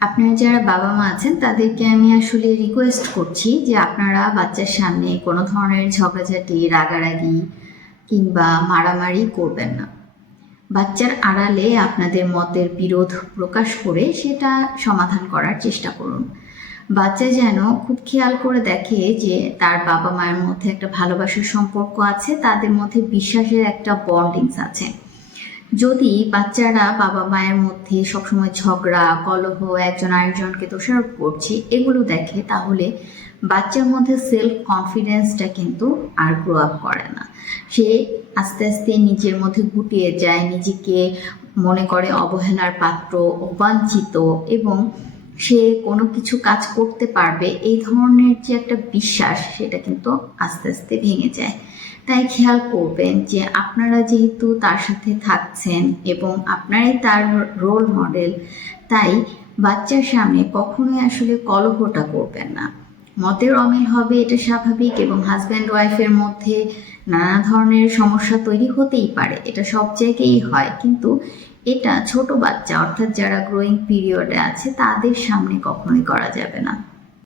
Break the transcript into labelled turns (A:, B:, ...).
A: আপনারা যারা বাবা মা আছেন, তাদেরকে আমি আসলে রিকোয়েস্ট করছি যে আপনারা বাচ্চার সামনে কোনো ধরনের ঝগড়াঝাটি, রাগারাগি কিংবা মারামারি করবেন না। বাচ্চার আড়ালে আপনাদের মতের বিরোধ প্রকাশ করে সেটা সমাধান করার চেষ্টা করুন। বাচ্চা যেন খুব খেয়াল করে দেখে যে তার বাবা মায়ের মধ্যে একটা ভালোবাসার সম্পর্ক আছে, তাদের মধ্যে বিশ্বাসের একটা বন্ডিংস আছে। যদি বাচ্চারা বাবা মায়ের মধ্যে সবসময় ঝগড়া, কলহ, একজন আরেকজনকে দোষারোপ করছে, এগুলো দেখে তাহলে বাচ্চার মধ্যে সেলফ কনফিডেন্সটা কিন্তু আর গ্রো আপ করে না। সে আস্তে আস্তে নিজের মধ্যে গুটিয়ে যায়, নিজেকে মনে করে অবহেলার পাত্র, অবাঞ্ছিত এবং সে কোনো কিছু কাজ করতে পারবে, এই ধরনের যে একটা বিশ্বাস, সেটা কিন্তু আস্তে আস্তে ভেঙে যায়। তাই খেয়াল করবেন যে আপনারা যেহেতু তার সাথে থাকছেন এবং আপনারাই তার রোল মডেল তাই বাচ্চার সামনে কখনোই আসলে কলহটা করবেন না। মতের অমিল হবে, এটা স্বাভাবিক এবং হাজব্যান্ড ওয়াইফের মধ্যে নানা ধরনের সমস্যা তৈরি হতেই পারে, এটা সব জায়গায়ই হয়। কিন্তু এটা ছোট বাচ্চা, অর্থাৎ যারা গ্রোয়িং পিরিয়ডে আছে, তাদের সামনে কখনোই করা যাবে না।